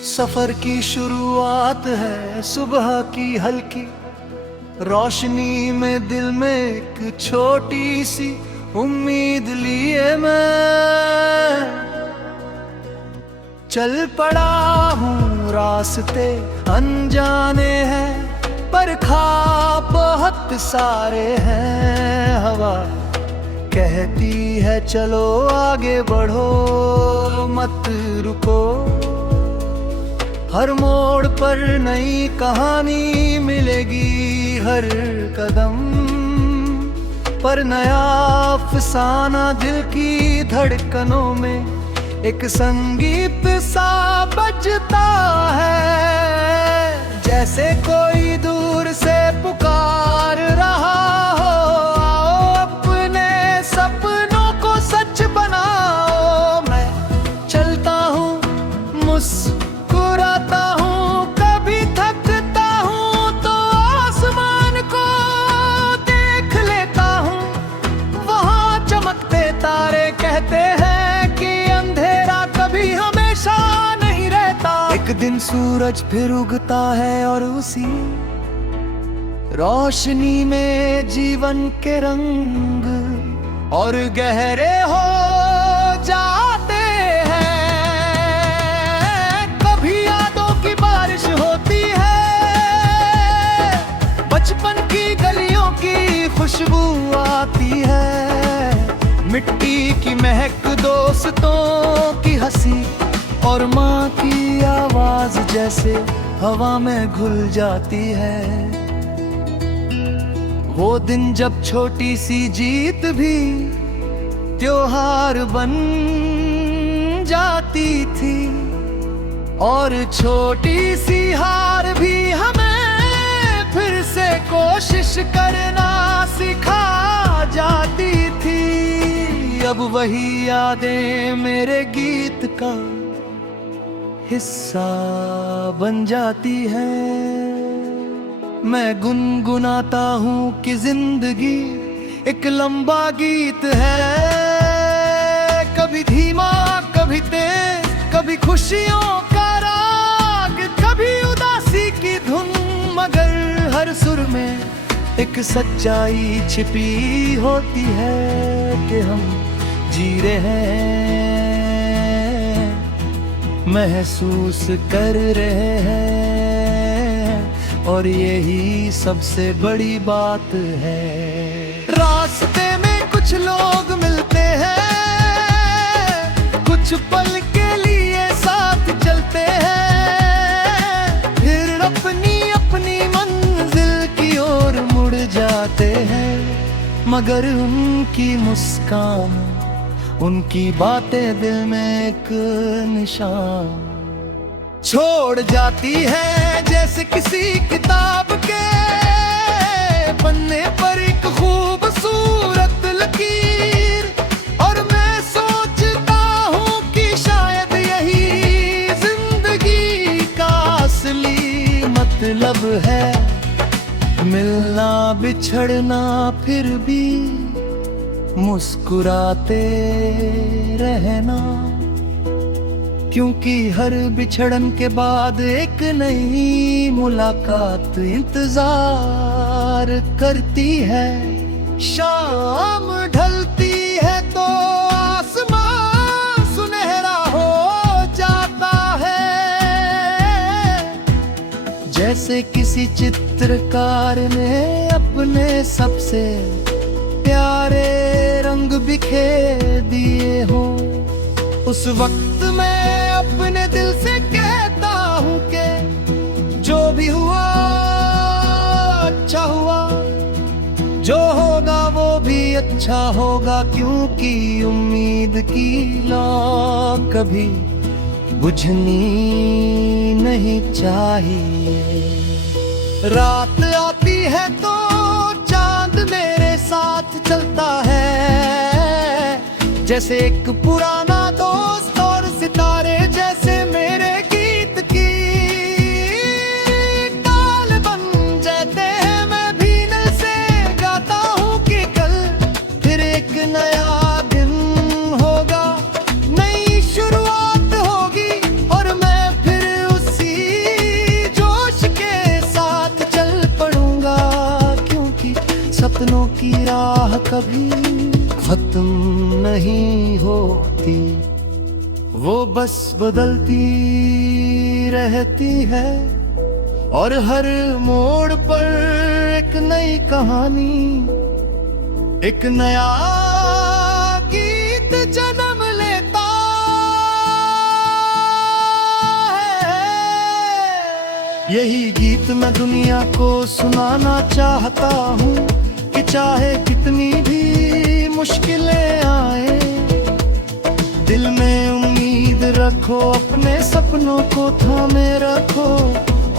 सफर की शुरुआत है सुबह की हल्की रोशनी में, दिल में एक छोटी सी उम्मीद लिए मैं चल पड़ा हूँ। रास्ते अनजाने हैं पर ख्वाब बहुत सारे हैं। हवा कहती है चलो आगे बढ़ो, मत रुको। हर मोड़ पर नई कहानी मिलेगी, हर कदम पर नया अफसाना। दिल की धड़कनों में एक संगीत सा बजता है, जैसे कोई दूर से पुकार रहा हो। आओ अपने सपनों को सच बनाओ। मैं चलता हूँ, मुस्कुराता हूँ, कभी थकता हूँ तो आसमान को देख लेता हूँ। वहाँ चमकते तारे कहते हैं कि अंधेरा कभी हमेशा नहीं रहता। एक दिन सूरज फिर उगता है और उसी रोशनी में जीवन के रंग और गहरे हो जाते हैं। कभी यादों की बारिश होती है, बचपन की गलियों की खुशबू आती है। मिट्टी की महक, दोस्तों की हंसी और माँ की आवाज जैसे हवा में घुल जाती है। वो दिन जब छोटी सी जीत भी त्योहार बन जाती थी और छोटी सी हार भी हमें फिर से कोशिश करना सिखा जाती थी। अब वही यादें मेरे गीत का हिस्सा बन जाती हैं। मैं गुनगुनाता हूँ कि जिंदगी एक लंबा गीत है, कभी धीमा कभी तेज, कभी खुशियों का राग, कभी उदासी की धुन। मगर हर सुर में एक सच्चाई छिपी होती है कि हम जी रहे हैं, महसूस कर रहे हैं। और यही सबसे बड़ी बात है। रास्ते में कुछ लोग मिलते हैं, कुछ पल के लिए साथ चलते हैं, फिर अपनी अपनी मंजिल की ओर मुड़ जाते हैं। मगर उनकी मुस्कान, उनकी बातें दिल में एक निशान छोड़ जाती है, जैसे किसी किताब के पन्ने पर एक खूबसूरत लकीर। और मैं सोचता हूँ कि शायद यही जिंदगी का असली मतलब है, मिलना बिछड़ना फिर भी मुस्कुराते रहना। क्योंकि हर बिछड़न के बाद एक नई मुलाकात इंतजार करती है। शाम ढलती है तो आसमान सुनहरा हो जाता है, जैसे किसी चित्रकार ने अपने सबसे प्यारे रंग बिखेर दिए हो। उस वक्त मैं अपने दिल से कहता हूँ कि जो भी हुआ अच्छा हुआ, जो होगा वो भी अच्छा होगा। क्योंकि उम्मीद की लौ कभी बुझनी नहीं चाहिए। रात आती है तो चांद मेरे साथ चलता है, जैसे एक पुराना दोस्त। और सितारे जैसे मेरे गीत की ताल बन जाते हैं। मैं भी दिल से गाता हूँ कि कल फिर एक नया दिन होगा, नई शुरुआत होगी और मैं फिर कभी खत्म नहीं होती, वो बस बदलती रहती है। और हर मोड़ पर एक नई कहानी, एक नया गीत जन्म लेता है। यही गीत मैं दुनिया को सुनाना चाहता हूँ कि चाहे कितनी भी मुश्किलें आए, दिल में उम्मीद रखो, अपने सपनों को थामे रखो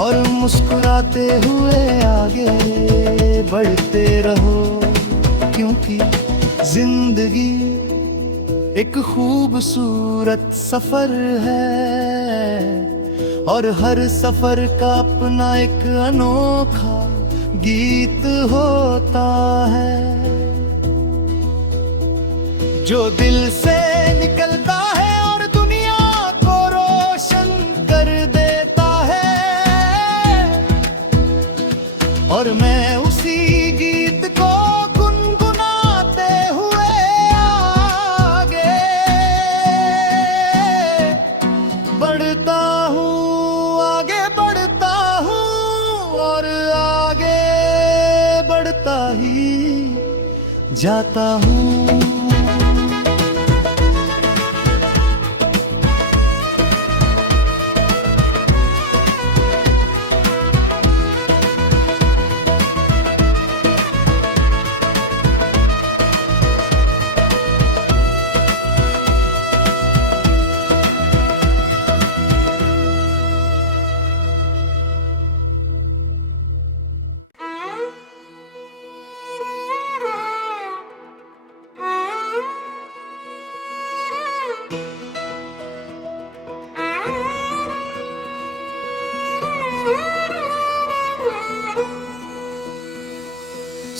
और मुस्कुराते हुए आगे बढ़ते रहो। क्योंकि जिंदगी एक खूबसूरत सफर है और हर सफर का अपना एक अनोखा गीत होता है, जो दिल से निकलता है और दुनिया को रोशन कर देता है। और मैं उसी गीत को गुनगुनाते हुए आगे बढ़ता हूँ, आगे बढ़ता हूँ और आगे बढ़ता ही जाता हूँ।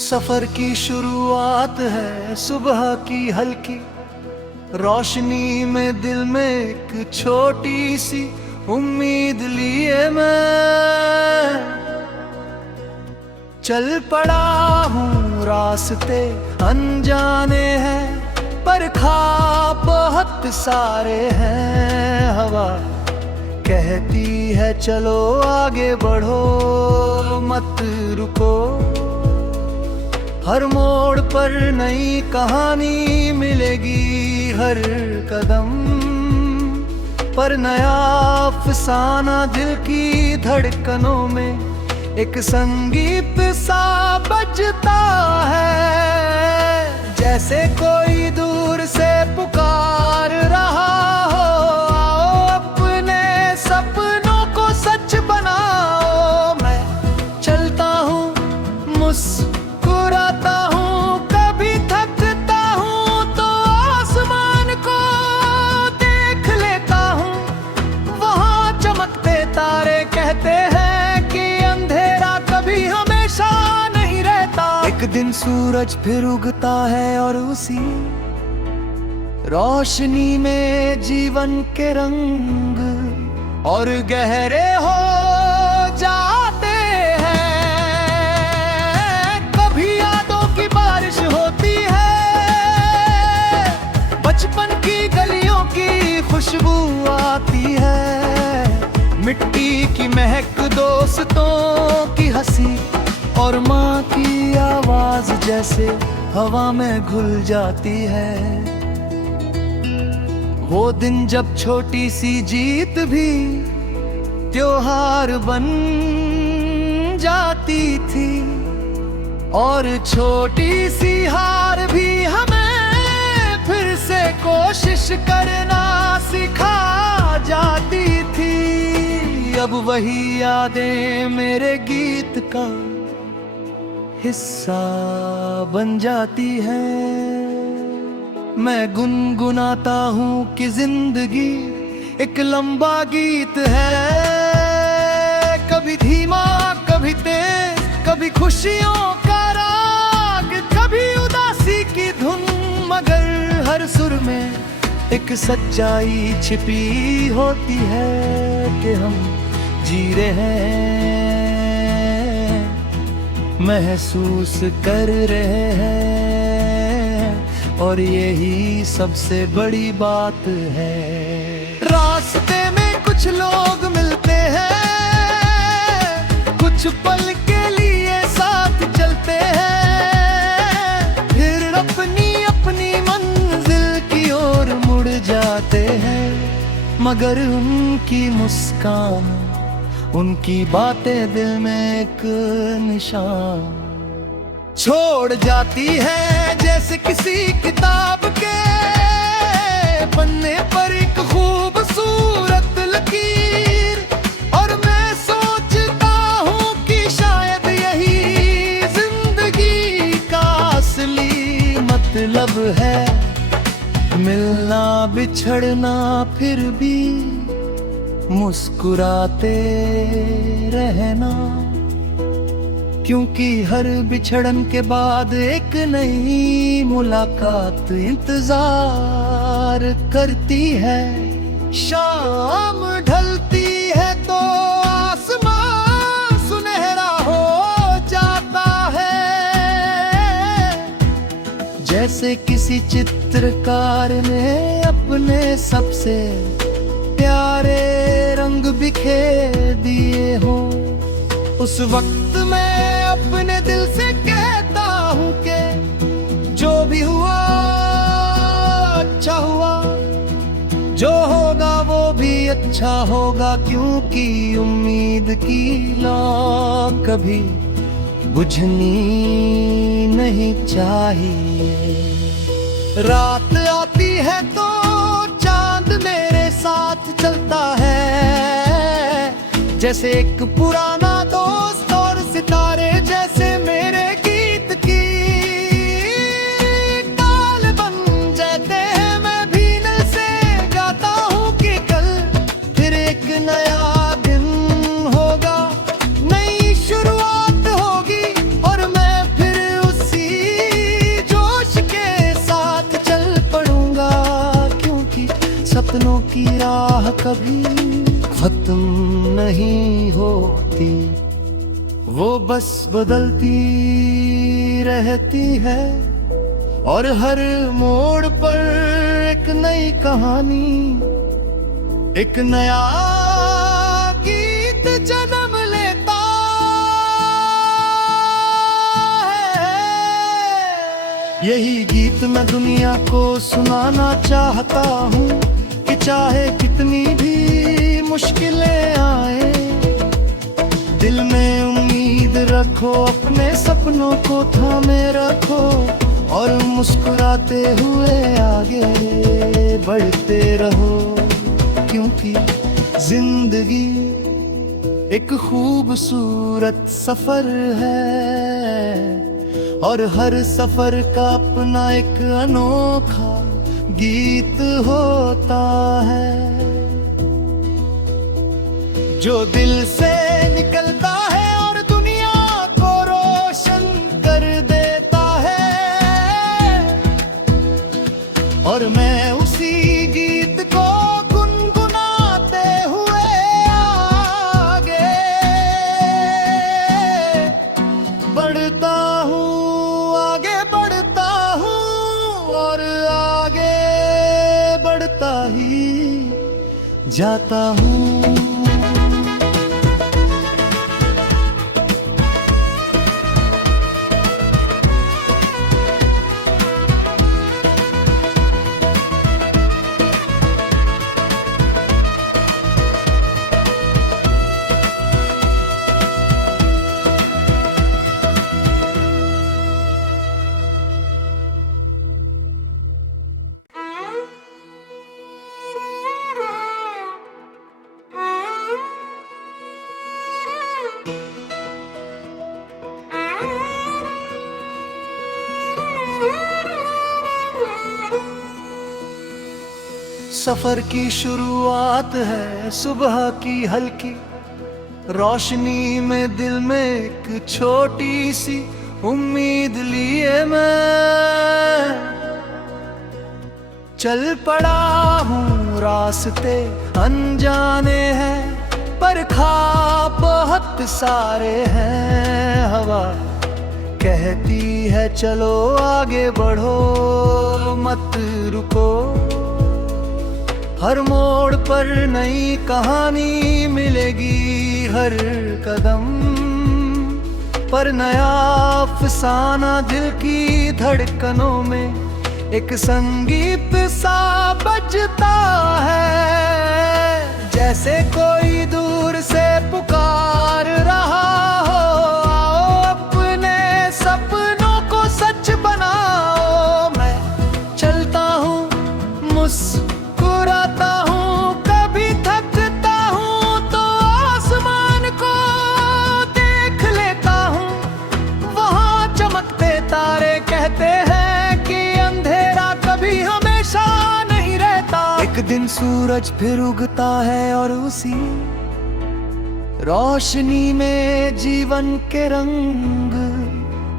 सफर की शुरुआत है सुबह की हल्की रोशनी में, दिल में एक छोटी सी उम्मीद लिए मैं चल पड़ा हूँ। रास्ते अनजाने हैं पर ख्वाब बहुत सारे हैं। हवा कहती है चलो आगे बढ़ो, मत रुको। हर मोड़ पर नई कहानी मिलेगी, हर कदम पर नया अफसाना दिल की धड़कनों में एक संगीत सा बजता है। जैसे कोई दूर से पुकार रहा हो, आओ अपने सपनों को सच बनाओ। मैं चलता हूँ मुस्कुराता हूँ, कभी थकता हूँ तो आसमान को देख लेता हूँ। वहाँ चमकते तारे कहते हैं कि अंधेरा कभी हमेशा नहीं रहता। एक दिन सूरज फिर उगता है और उसी रोशनी में जीवन के रंग और गहरे हो जाते हैं। कभी यादों की बारिश होती है, बचपन की गलियों की खुशबू आती है। मिट्टी की महक, दोस्तों की हंसी और माँ की आवाज जैसे हवा में घुल जाती है। वो दिन जब छोटी सी जीत भी त्योहार बन जाती थी और छोटी सी हार भी हमें फिर से कोशिश करना सिखा जाती थी। अब वही यादें मेरे गीत का हिस्सा बन जाती हैं। मैं गुनगुनाता हूँ कि जिंदगी एक लंबा गीत है, कभी धीमा कभी तेज, कभी खुशियों का राग, कभी उदासी की धुन। मगर हर सुर में एक सच्चाई छिपी होती है कि हम जी रहे हैं, महसूस कर रहे हैं और यही सबसे बड़ी बात है। रास्ते में कुछ लोग मिलते हैं, कुछ पल के लिए साथ चलते हैं, फिर अपनी अपनी मंजिल की ओर मुड़ जाते हैं। मगर उनकी मुस्कान, उनकी बातें दिल में एक निशान छोड़ जाती है, जैसे किसी किताब के पन्ने पर एक खूबसूरत लकीर। और मैं सोचता हूँ कि शायद यही जिंदगी का असली मतलब है, मिलना बिछड़ना फिर भी मुस्कुराते रहना। क्योंकि हर बिछड़न के बाद एक नई मुलाकात इंतजार करती है। शाम ढलती है तो आसमान सुनहरा हो जाता है, जैसे किसी चित्रकार ने अपने सबसे प्यारे रंग बिखेर दिए हो। उस वक्त मैं अपने दिल से कहता हूँ कि जो भी हुआ अच्छा हुआ, जो होगा वो भी अच्छा होगा। क्योंकि उम्मीद की लौ कभी बुझनी नहीं चाहिए। रात आती है तो चांद मेरे साथ चलता है, जैसे एक पुराना दोस्त, और सितारे जैसे मेरे गीत की ताल बन जाते हैं। मैं भी दिल से गाता हूँ कि कल फिर एक नया दिन होगा, नई शुरुआत होगी, और मैं फिर उसी जोश के साथ चल पड़ूंगा। क्योंकि सपनों की राह कभी खत्म नहीं होती, वो बस बदलती रहती है। और हर मोड़ पर एक नई कहानी, एक नया गीत जन्म लेता है। यही गीत मैं दुनिया को सुनाना चाहता हूँ कि चाहे कितनी भी मुश्किलें आए, दिल में उम्मीद रखो, अपने सपनों को थामे रखो, और मुस्कुराते हुए आगे बढ़ते रहो। क्योंकि जिंदगी एक खूबसूरत सफर है, और हर सफर का अपना एक अनोखा गीत होता है, जो दिल से निकलता है और दुनिया को रोशन कर देता है। और मैं उसी गीत को गुनगुनाते हुए आगे बढ़ता हूँ, आगे बढ़ता हूँ, और आगे बढ़ता ही जाता हूँ। सफर की शुरुआत है सुबह की हल्की रोशनी में, दिल में एक छोटी सी उम्मीद लिए मैं चल पड़ा हूँ। रास्ते अनजाने हैं पर ख्वाब बहुत सारे हैं। हवा कहती है चलो आगे बढ़ो मत रुको। हर मोड़ पर नई कहानी मिलेगी, हर कदम पर नया अफसाना दिल की धड़कनों में एक संगीत सा बजता है। जैसे कोई दूर से पुकार रहा हो, आओ अपने सपनों को सच बनाओ। मैं चलता हूँ मुस्कुराता हूँ, कभी थकता हूँ तो आसमान को देख लेता हूँ। वहाँ चमकते तारे कहते हैं कि अंधेरा कभी हमेशा नहीं रहता। एक दिन सूरज फिर उगता है और उसी रोशनी में जीवन के रंग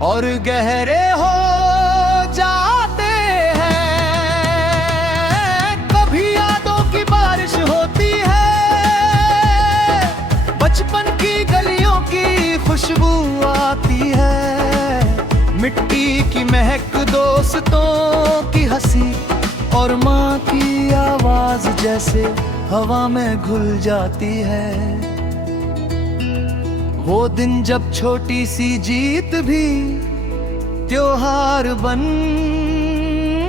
और गहरे हो जाते हैं। कभी यादों की बारिश होती है, बचपन की गलियों की खुशबू आती है। मिट्टी की महक, दोस्तों की हंसी और माँ की आवाज जैसे हवा में घुल जाती है। वो दिन जब छोटी सी जीत भी त्योहार बन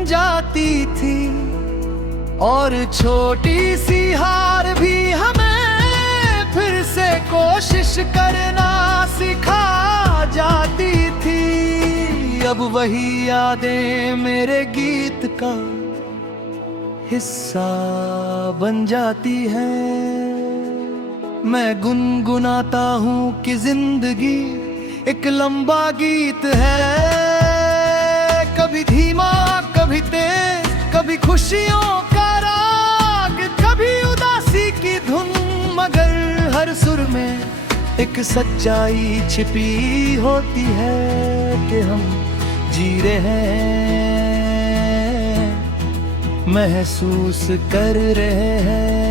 जाती थी और छोटी सी हार भी हमें फिर से कोशिश करना सिखा जाती थी। अब वही यादें मेरे गीत का हिस्सा बन जाती हैं। मैं गुनगुनाता हूँ कि जिंदगी एक लंबा गीत है, कभी धीमा कभी तेज, कभी खुशियों का राग, कभी उदासी की धुन, मगर हर सुर में एक सच्चाई छिपी होती है कि हम जी रहे हैं, महसूस कर रहे हैं,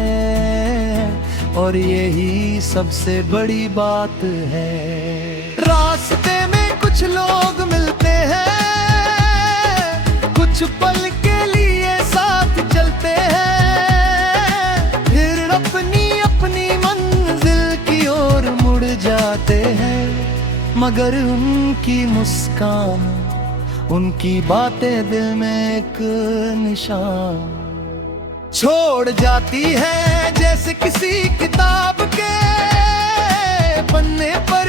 और यही सबसे बड़ी बात है। रास्ते में कुछ लोग मिलते हैं, कुछ पल के लिए साथ चलते हैं, फिर अपनी अपनी मंजिल की ओर मुड़ जाते हैं, मगर उनकी मुस्कान, उनकी बातें दिल में एक निशान छोड़ जाती है। जैसे किसी किताब के पन्ने पर